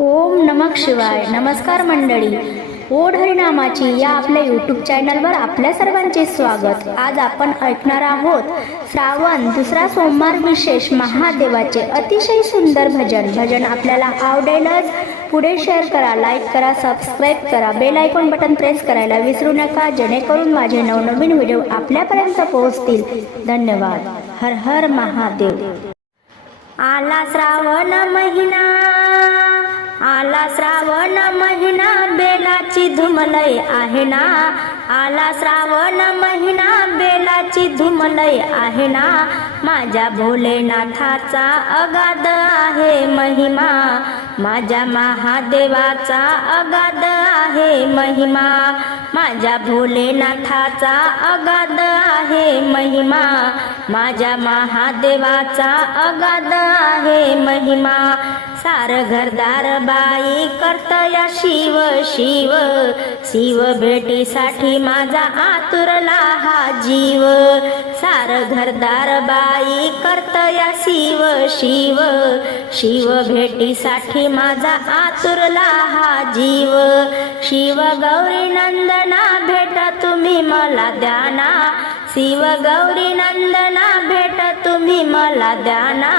ओम नमक शिवाय. नमस्कार मंडळी. ओढ हरिनामाची या आपल्या यूट्यूब चॅनलवर आपल्या सर्वांचे स्वागत. आज आपण ऐकणार आहोत श्रावण दुसरा सोमवार विशेष महादेवाचे अतिशय सुंदर भजन. भजन आपल्याला आवडेलच. पुढे शेअर करा लाईक करा सबस्क्राईब करा बेल आयकॉन बटन प्रेस करायला विसरू नका. जेणेकरून माझे नवनवीन व्हिडिओ आपल्यापर्यंत पोहोचतील. धन्यवाद. हर हर महादेव. आला श्रावण महिना. आला श्रावण महिना बेलाची धुमलय आहे ना? आला श्रावण महिना बेलाची धुमलय आहे ना? माझ्या भोलेनाथाचा अगाध आहे महिमा. माझ्या महादेवाचा अगाध आहे महिमा. माझ्या भोलेनाथाचा अगाध आहे महिमा. माझ्या महादेवाचा अगाध आहे महिमा. सार घरदार बाई करतया शिव शिव. शिव भेटीसाठी माझा आतुरला हा जीव. सार घरदार बाई करतया शिव शिव. शिव भेटीसाठी माझा आतुरला हा जीव. शिव गौरी नंदना भेटा तुम्ही मला द्याना शिव गौरी नंदना भेट तुम्ही मला द्याना.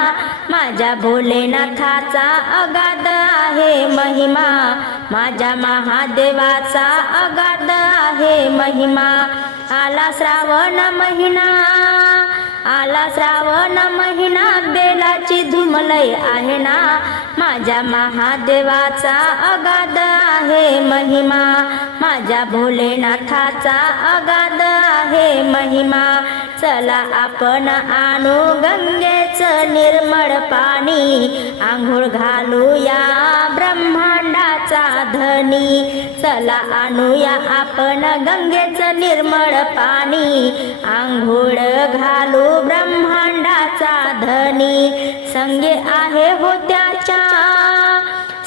माझ्या भोलेनाथाचा अगाध आहे महिमा. माझ्या महादेवाचा अगाध आहे महिमा. आला श्रावण महिना आला श्रावण महिना बेलाची धुमलय आहे ना. माझ्या महादेवाचा अगाध आहे महिमा. माझ्या भोलेनाथाचा अगाध आहे महिमा. चला आपण आणू गंगेचं निर्मळ पाणी. आंघोळ घालूया ब्रह्मांडाचा धनी चला आणूया आपण गंगेचं निर्मळ पाणी. आंघोळ घालू ब्रह्मांडाचा धनी संगे आहे हो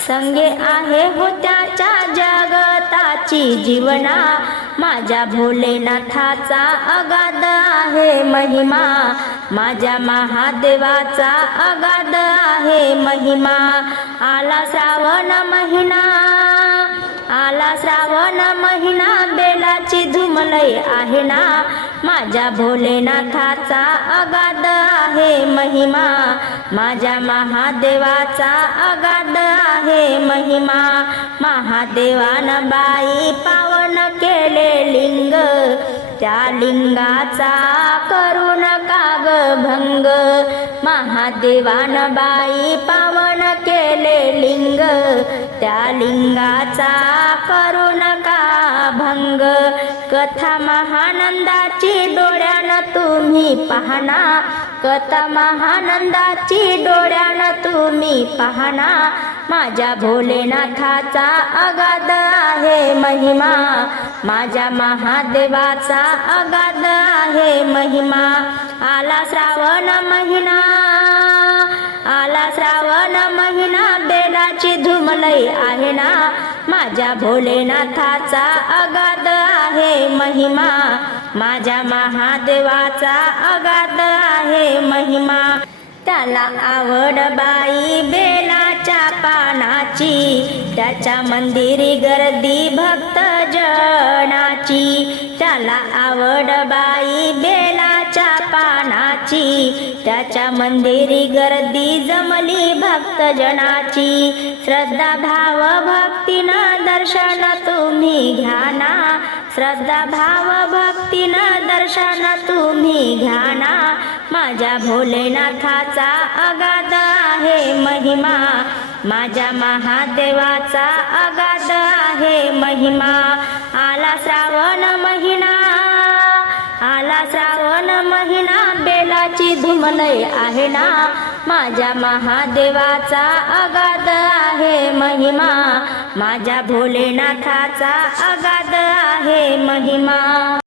संगे आहे हो त्याच्या जगताची जीवना. माझ्या भोलेनाथाचा अगाध आहे महिमा. माझ्या महादेवाचा अगाध आहे महिमा. आला श्रावण महिना. आला श्रावण महिना. बेलाची धुमलय आहे ना. माझ्या भोलेनाथाचा अगाध आहे महिमा. माझ्या महादेवाचा अगाध आहे महिमा. महादेवान बाई पावन केले लिंग. त्या लिंगाचा करू काग ग भंग महादेवान बाई पावन केले लिंग. त्या लिंगाचा करू का भंग कथा महानंदाची डोळ्यानं तुम्ही पाहना. कथा महानंदाची डोळ्यानं तुम्ही पाहना. माझ्या भोलेनाथाचा अगाध आहे महिमा. माझ्या महादेवाचा अगाध आहे महिमा. आला श्रावण महिना आला श्रावण महिना. बेलाची धुमलई आहे ना. माझ्या भोलेनाथाचा अगाध आहे महिमा. माझ्या महादेवाचा अगाध आहे महिमा. त्याला आवड बाई बेलाच्या पानाची त्याच्या मंदिरी गर्दी भक्त जनाची त्याला आवड बाई बेलाच्या पानाची त्याच्या मंदिरी गर्दी जमली भक्त जनाची श्रद्धा भाव भक्तीनं दर्शन तुम्ही घ्या ना. श्रद्धा भाव भक्तीनं दर्शन तुम्ही घ्या ना. माझ्या भोलेनाथाचा अगाध आहे महिमा. माझ्या महादेवाचा अगाध आहे महिमा. आला श्रावण महिना. आला श्रावण महिना. बेलाची धुमलय आहे ना. माझ्या महादेवाचा अगाध आहे महिमा. माझ्या भोलेनाथाचा अगाध आहे महिमा.